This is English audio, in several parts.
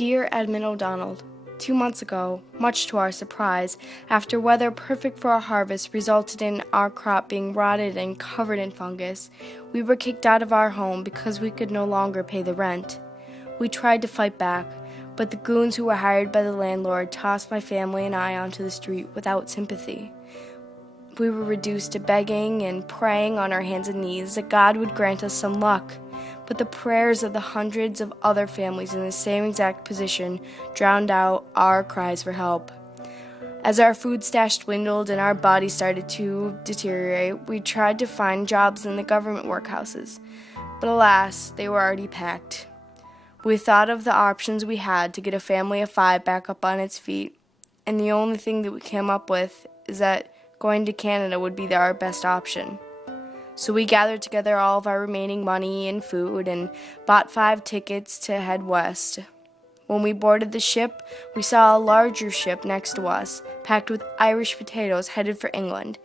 Dear Edmund O'Donnell, 2 months ago, much to our surprise, after weather perfect for our harvest resulted in our crop being rotted and covered in fungus, we were kicked out of our home because we could no longer pay the rent. We tried to fight back, but the goons who were hired by the landlord tossed my family and I onto the street without sympathy. We were reduced to begging and praying on our hands and knees that God would grant us some luck. But the prayers of the hundreds of other families in the same exact position drowned out our cries for help. As our food stash dwindled and our bodies started to deteriorate, we tried to find jobs in the government workhouses. But alas, they were already packed. We thought of the options we had to get a family of 5 back up on its feet, and the only thing that we came up with is that going to Canada would be our best option. So we gathered together all of our remaining money and food and bought 5 tickets to head west. When we boarded the ship, we saw a larger ship next to us, packed with Irish potatoes headed for England.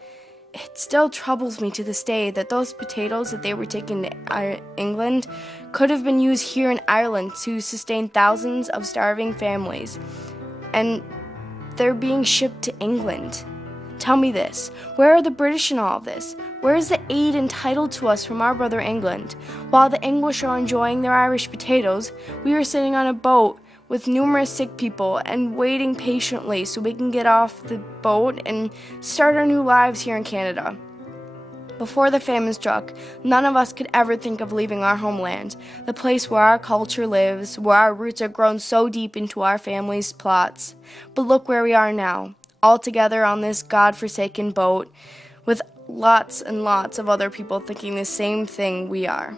It still troubles me to this day that those potatoes that they were taking to England could have been used here in Ireland to sustain thousands of starving families. And they're being shipped to England. Tell me this, where are the British in all of this? Where is the aid entitled to us from our brother England? While the English are enjoying their Irish potatoes, we are sitting on a boat with numerous sick people and waiting patiently so we can get off the boat and start our new lives here in Canada. Before the famine struck, none of us could ever think of leaving our homeland, the place where our culture lives, where our roots are grown so deep into our family's plots. But look where we are now, all together on this God-forsaken boat, with lots and lots of other people thinking the same thing we are.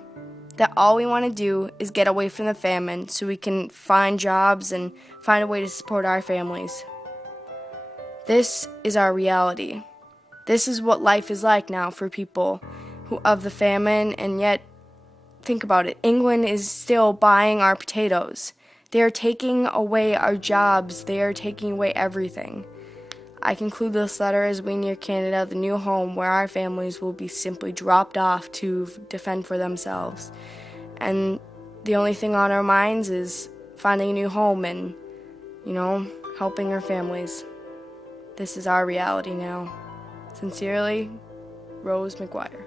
That all we want to do is get away from the famine so we can find jobs and find a way to support our families. This is our reality. This is what life is like now for people of the famine, and yet, think about it, England is still buying our potatoes. They are taking away our jobs. They are taking away everything. I conclude this letter as we near Canada, the new home where our families will be simply dropped off to defend for themselves. And the only thing on our minds is finding a new home and, helping our families. This is our reality now. Sincerely, Rose McGuire.